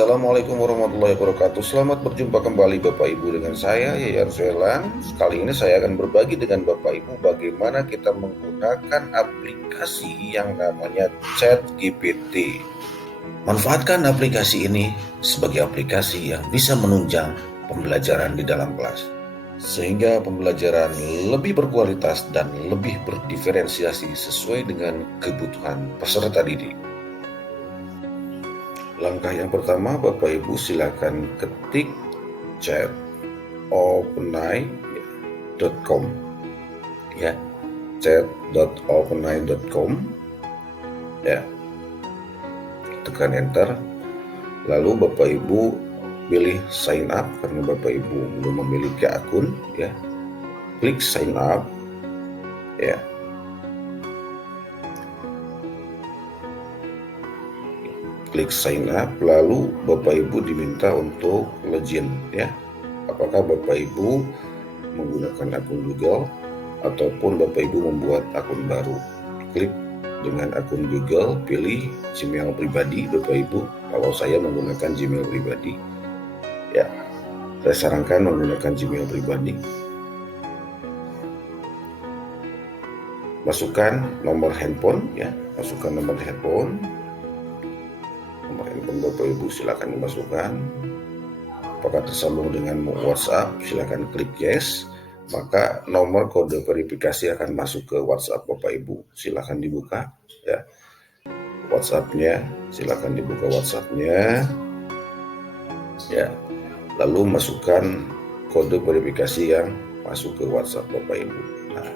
Assalamualaikum warahmatullahi wabarakatuh. Selamat berjumpa kembali Bapak Ibu dengan saya Yayan Suelan. Kali ini saya akan berbagi dengan Bapak Ibu bagaimana kita menggunakan aplikasi yang namanya ChatGPT. Manfaatkan aplikasi ini sebagai aplikasi yang bisa menunjang pembelajaran di dalam kelas, sehingga pembelajaran lebih berkualitas dan lebih berdiferensiasi sesuai dengan kebutuhan peserta didik. Langkah yang pertama, Bapak Ibu silakan ketik chat.openai.com ya, chat.openai.com ya. Tekan enter. Lalu Bapak Ibu pilih sign up karena Bapak Ibu belum memiliki akun ya. Klik sign up ya. Klik sign up, lalu Bapak Ibu diminta untuk login ya. Apakah Bapak Ibu menggunakan akun Google ataupun Bapak Ibu membuat akun baru. Klik dengan akun Google, pilih Gmail pribadi Bapak Ibu. Kalau saya menggunakan Gmail pribadi ya, saya sarankan menggunakan Gmail pribadi. Masukkan nomor handphone ya, masukkan nomor handphone Bapak Ibu silakan dimasukkan. Apakah tersambung dengan WhatsApp, silakan klik yes. Maka nomor kode verifikasi akan masuk ke WhatsApp Bapak Ibu, silakan dibuka ya. WhatsApp-nya, silakan dibuka WhatsApp-nya ya. Lalu masukkan kode verifikasi yang masuk ke WhatsApp Bapak Ibu. Nah,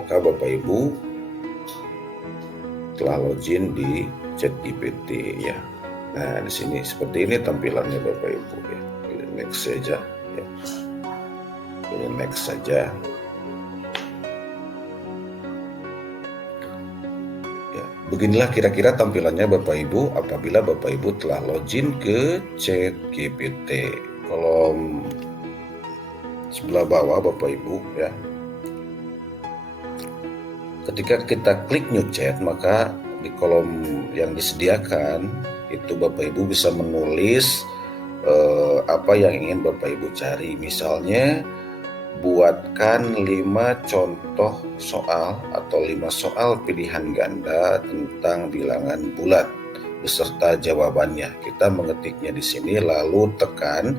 maka Bapak Ibu telah login di ChatGPT ya. Nah, di sini seperti ini tampilannya Bapak Ibu ya. Pilih next saja ya. Pilih next saja. Ya, beginilah kira-kira tampilannya Bapak Ibu apabila Bapak Ibu telah login ke ChatGPT. Kolom sebelah bawah Bapak Ibu ya. Ketika kita klik new chat, maka di kolom yang disediakan itu Bapak Ibu bisa menulis apa yang ingin Bapak Ibu cari. Misalnya buatkan 5 contoh soal atau 5 soal pilihan ganda tentang bilangan bulat beserta jawabannya. Kita mengetiknya di sini lalu tekan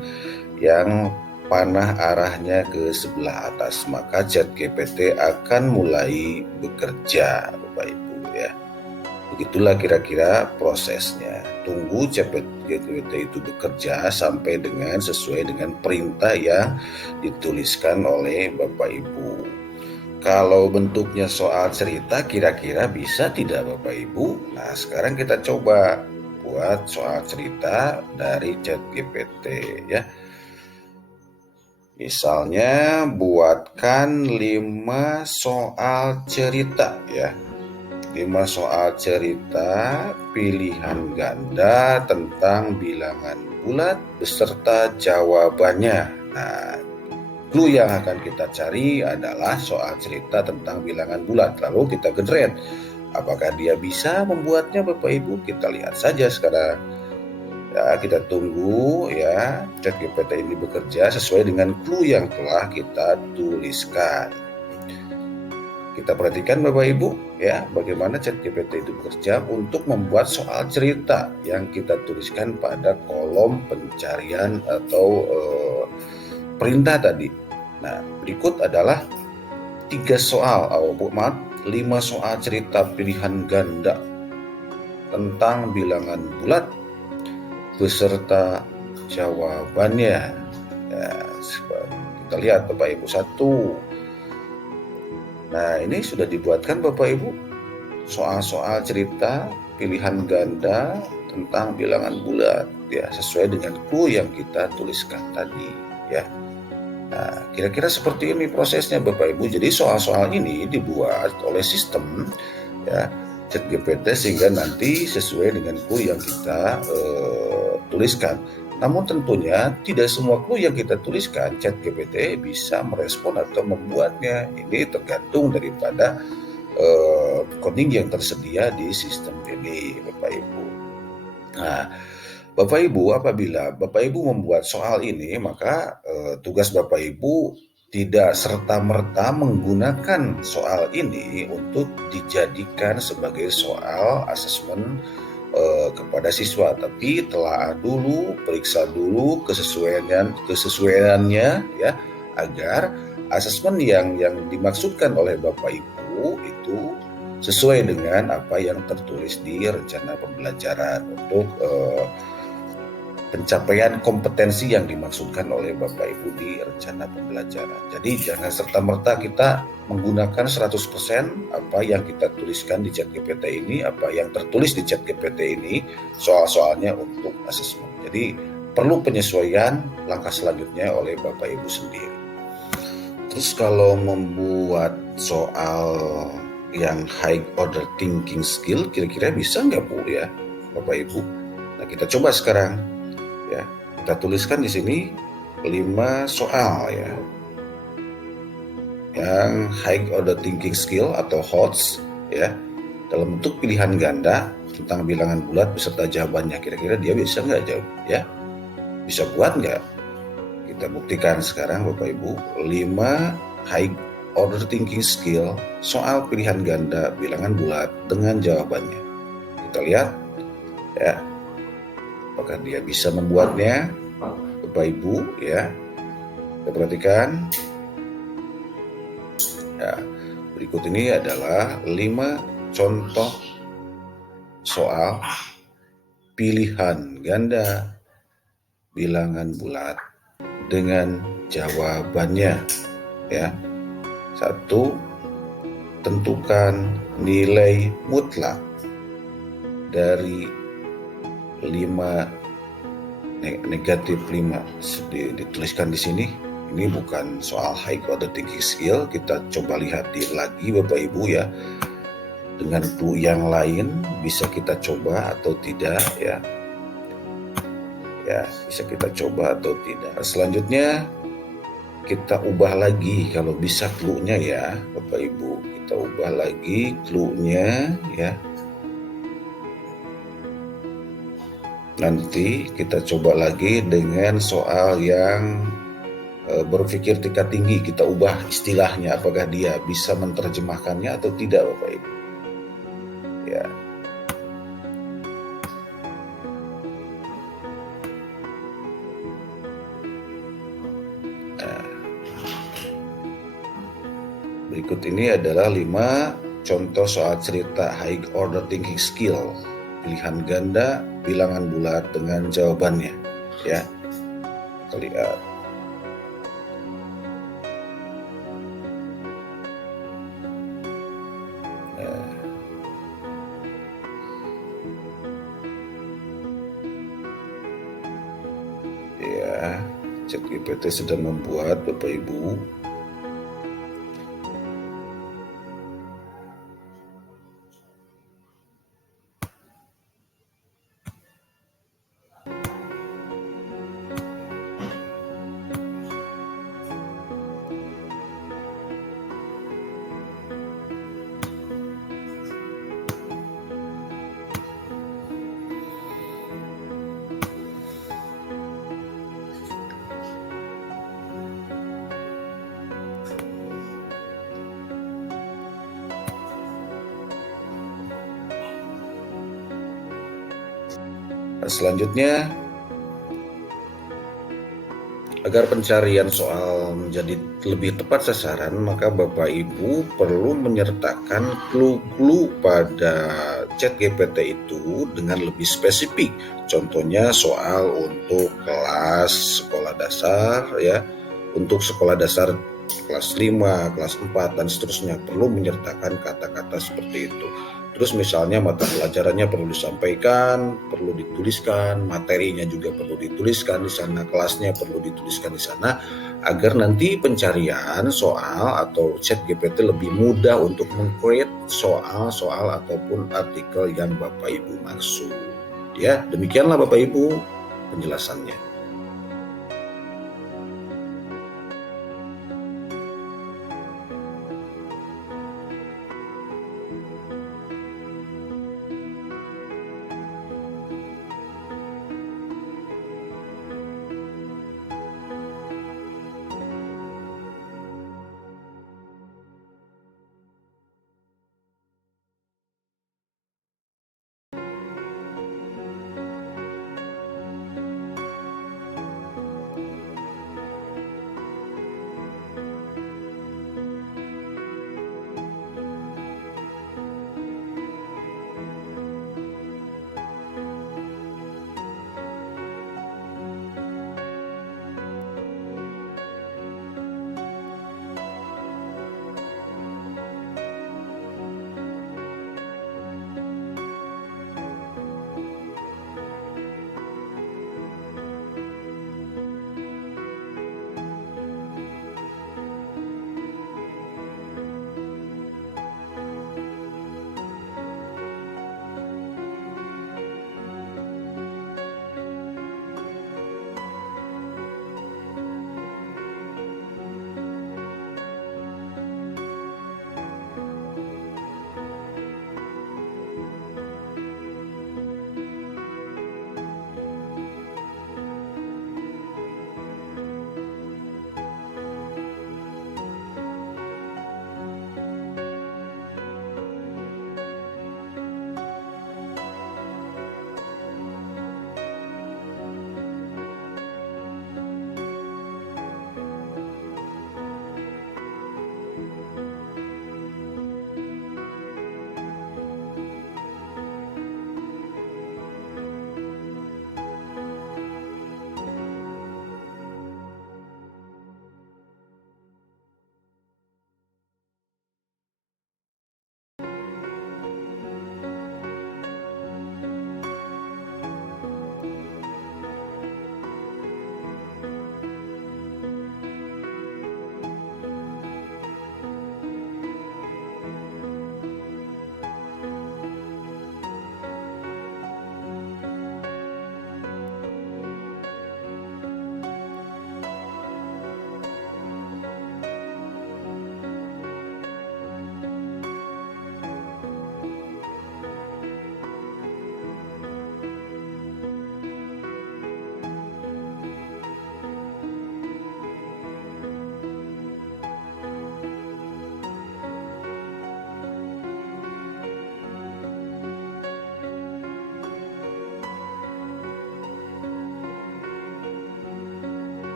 yang panah arahnya ke sebelah atas, maka ChatGPT akan mulai bekerja Bapak Ibu ya. Begitulah kira-kira prosesnya. Tunggu ChatGPT itu bekerja sampai dengan sesuai dengan perintah yang dituliskan oleh Bapak Ibu. Kalau bentuknya soal cerita kira-kira bisa tidak Bapak Ibu? Nah, sekarang kita coba buat soal cerita dari ChatGPT ya. Misalnya buatkan 5 soal cerita ya. 5 soal cerita pilihan ganda tentang bilangan bulat beserta jawabannya. Nah, clue yang akan kita cari adalah soal cerita tentang bilangan bulat. Lalu kita generate. Apakah dia bisa membuatnya Bapak Ibu? Kita lihat saja sekarang. Ya, kita tunggu ya ChatGPT ini bekerja sesuai dengan clue yang telah kita tuliskan. Kita perhatikan Bapak Ibu ya, bagaimana ChatGPT itu bekerja untuk membuat soal cerita yang kita tuliskan pada kolom pencarian atau perintah tadi. Nah, berikut adalah 5 soal cerita pilihan ganda tentang bilangan bulat beserta jawabannya. Ya, kita lihat Bapak Ibu 1. Nah, ini sudah dibuatkan Bapak Ibu soal-soal cerita pilihan ganda tentang bilangan bulat ya, sesuai dengan clue yang kita tuliskan tadi ya. Nah, kira-kira seperti ini prosesnya Bapak Ibu. Jadi soal-soal ini dibuat oleh sistem ya ChatGPT sehingga nanti sesuai dengan clue yang kita tuliskan. Namun tentunya tidak semua clue yang kita tuliskan ChatGPT bisa merespon atau membuatnya. Ini tergantung daripada coding yang tersedia di sistem ini Bapak Ibu. Nah, Bapak Ibu, apabila Bapak Ibu membuat soal ini, maka tugas Bapak Ibu tidak serta-merta menggunakan soal ini untuk dijadikan sebagai soal asesmen kepada siswa, tapi telah dulu, periksa dulu kesesuaiannya ya, agar asesmen yang dimaksudkan oleh Bapak Ibu itu sesuai dengan apa yang tertulis di rencana pembelajaran untuk pencapaian kompetensi yang dimaksudkan oleh Bapak Ibu di rencana pembelajaran. Jadi jangan serta-merta kita menggunakan 100% apa yang kita tuliskan di ChatGPT ini, apa yang tertulis di ChatGPT ini, soal-soalnya untuk asesmen. Jadi perlu penyesuaian langkah selanjutnya oleh Bapak Ibu sendiri. Terus kalau membuat soal yang high order thinking skill, kira-kira bisa nggak Bu ya, Bapak Ibu? Nah kita coba sekarang. Ya, kita tuliskan di sini 5 soal ya. Yang high order thinking skill atau HOTS ya, dalam bentuk pilihan ganda tentang bilangan bulat beserta jawabannya. Kira-kira dia bisa nggak jawab ya? Bisa buat nggak? Kita buktikan sekarang Bapak Ibu. 5 high order thinking skill soal pilihan ganda bilangan bulat dengan jawabannya. Kita lihat ya, apakah dia bisa membuatnya, Bapak Ibu ya. Kita perhatikan ya, berikut ini adalah 5 contoh soal pilihan ganda bilangan bulat dengan jawabannya ya. 1. Tentukan nilai mutlak dari 5 negatif 5. Dituliskan di sini. Ini bukan soal high order thinking skill. Kita coba lihat lagi Bapak Ibu ya. Dengan clue yang lain bisa kita coba atau tidak ya. Ya, bisa kita coba atau tidak. Selanjutnya kita ubah lagi kalau bisa clue-nya ya, Bapak Ibu. Kita ubah lagi clue-nya ya. Nanti kita coba lagi dengan soal yang berpikir tingkat tinggi. Kita ubah istilahnya, apakah dia bisa menerjemahkannya atau tidak Bapak Ibu ya. Nah, berikut ini adalah 5 contoh soal cerita high order thinking skill pilihan ganda bilangan bulat dengan jawabannya ya. Kita lihat. Ya, ChatGPT sedang membuat Bapak Ibu. Nah, selanjutnya, agar pencarian soal menjadi lebih tepat sasaran, maka Bapak Ibu perlu menyertakan clue-clue pada ChatGPT itu dengan lebih spesifik. Contohnya soal untuk kelas sekolah dasar ya, untuk sekolah dasar kelas 5, kelas 4 dan seterusnya, perlu menyertakan kata-kata seperti itu. Terus misalnya mata pelajarannya perlu disampaikan, perlu dituliskan, materinya juga perlu dituliskan di sana, kelasnya perlu dituliskan di sana, agar nanti pencarian soal atau ChatGPT lebih mudah untuk meng-create soal-soal ataupun artikel yang Bapak Ibu maksud. Ya, demikianlah Bapak Ibu penjelasannya.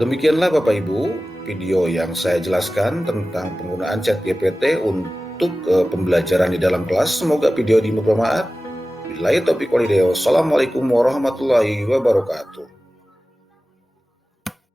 Demikianlah Bapak Ibu video yang saya jelaskan tentang penggunaan ChatGPT untuk pembelajaran di dalam kelas. Semoga video ini bermanfaat. Billahi taufiq wal hidayah. Wassalamualaikum warahmatullahi wabarakatuh.